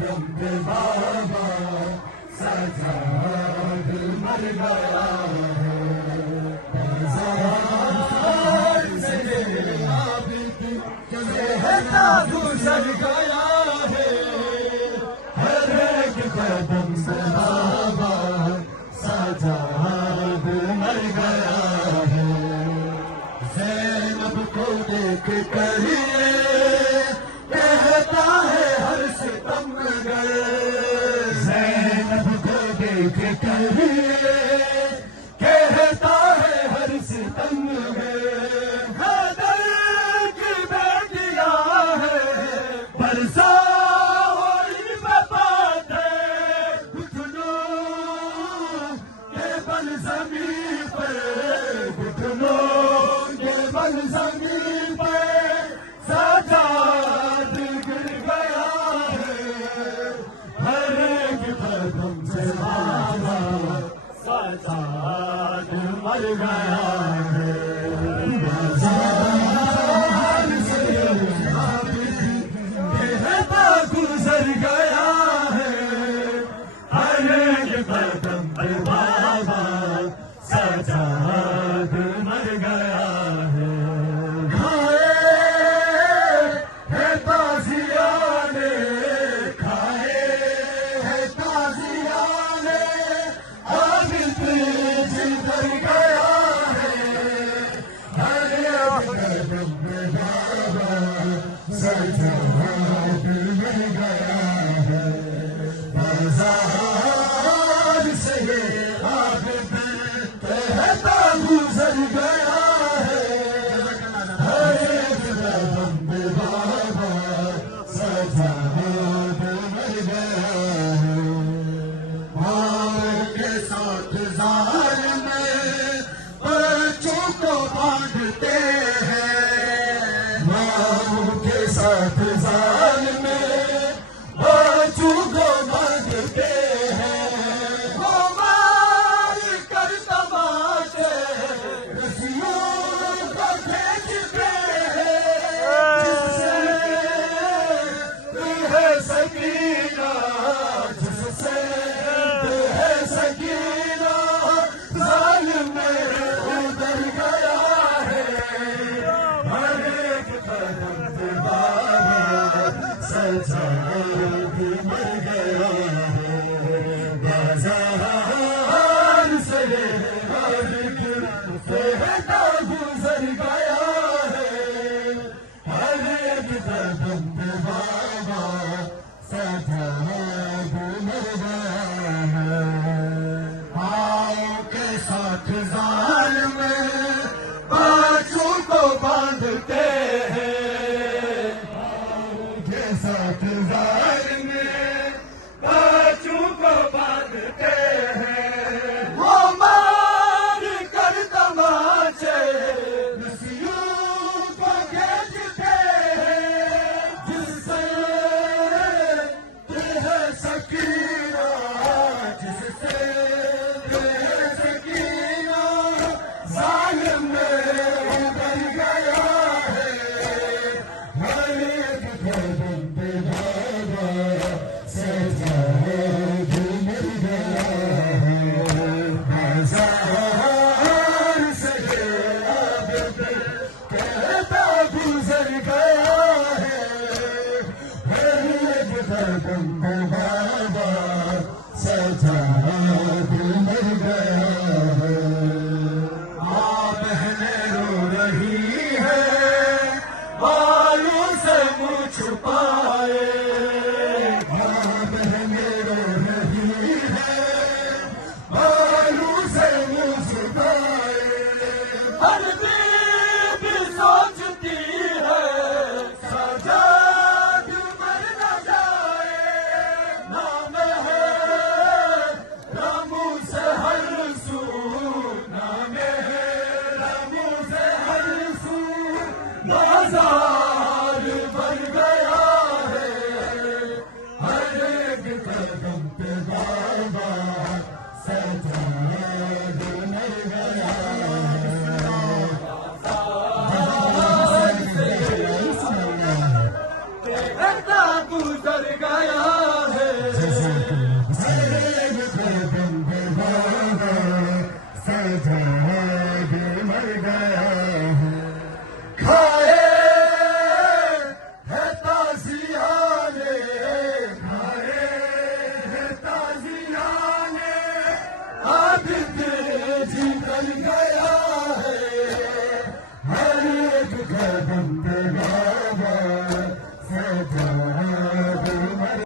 कदम पे बाबा सजाद मर गया है। बाजार से आबिद कहता गुजर गया है। हर एक कदम पे बाबा सजाद मर गया है। ज़ैनब को देख कर कहता है हर सितमगर, ज़ैनब को देख कर कहता है हर सितमगर, हैदर की बेटियां है बरसा ज़मीन पर घुटनों के बल ज़मीन पर सजाद गिर गया है। हर एक कदम से बाबा सजाद मर गया है। बाजार से कहता गुजर गया है। हर एक कदम पे बाबा सजाद मर गया है। खाए है ताजिया ने, खाए है ताजिया ने, आबिद जिधर गया है। हर एक कदम पे बाबा सजाद मर गया है। बाजार से आबिद कहता गुजर गया है। हर एक कदम पे बाबा सजाद मर गया है। माँ के साथ ज़ालिम बच्चों को बांधते हैं। माँ के साथ ज़ालिम बच्चों को बांधते हैं। वो मार कर तमाशे रस्सियों को खींचते हैं। जिससे है सकीना, जिससे है सकीना, ज़ालिम उधर गया है। हर एक कदम पे बाबा सजाद मर गया है। बाजार से आबिद कहता गुजर गया है। हर एक कदम पे बाबा सजाद मर गया है। पाँव के साथ ज़ालिम बच्चों को बांधते हैं। पाँव के साथ ज़ालिम बच्चों को बांधते हैं। वो मार कर तमाचे रस्सियों को खींचते हैं। जिससे है सकीना, जिससे है सकीना, ज़ालिम उधर गया है। हर एक कदम पे बाबा सजाद मर गया है। बाजार से आबिद कहता गुजर गया है। हर एक कदम पे बाबा सजाद मर गया है। माँ बहनें रो रही है बालों से मुँह छुपाए। माँ बहनें रो रही है बालों से मुँह छुपाए। हर बीबी सोचती है सजाद मर न जाए। नाम है रामू से हर सू, नाम है रामू से हर सू। बाजार भर गया है। हर एक कदम पे बाबा सजाद मर गया है। गुजर गया है। पे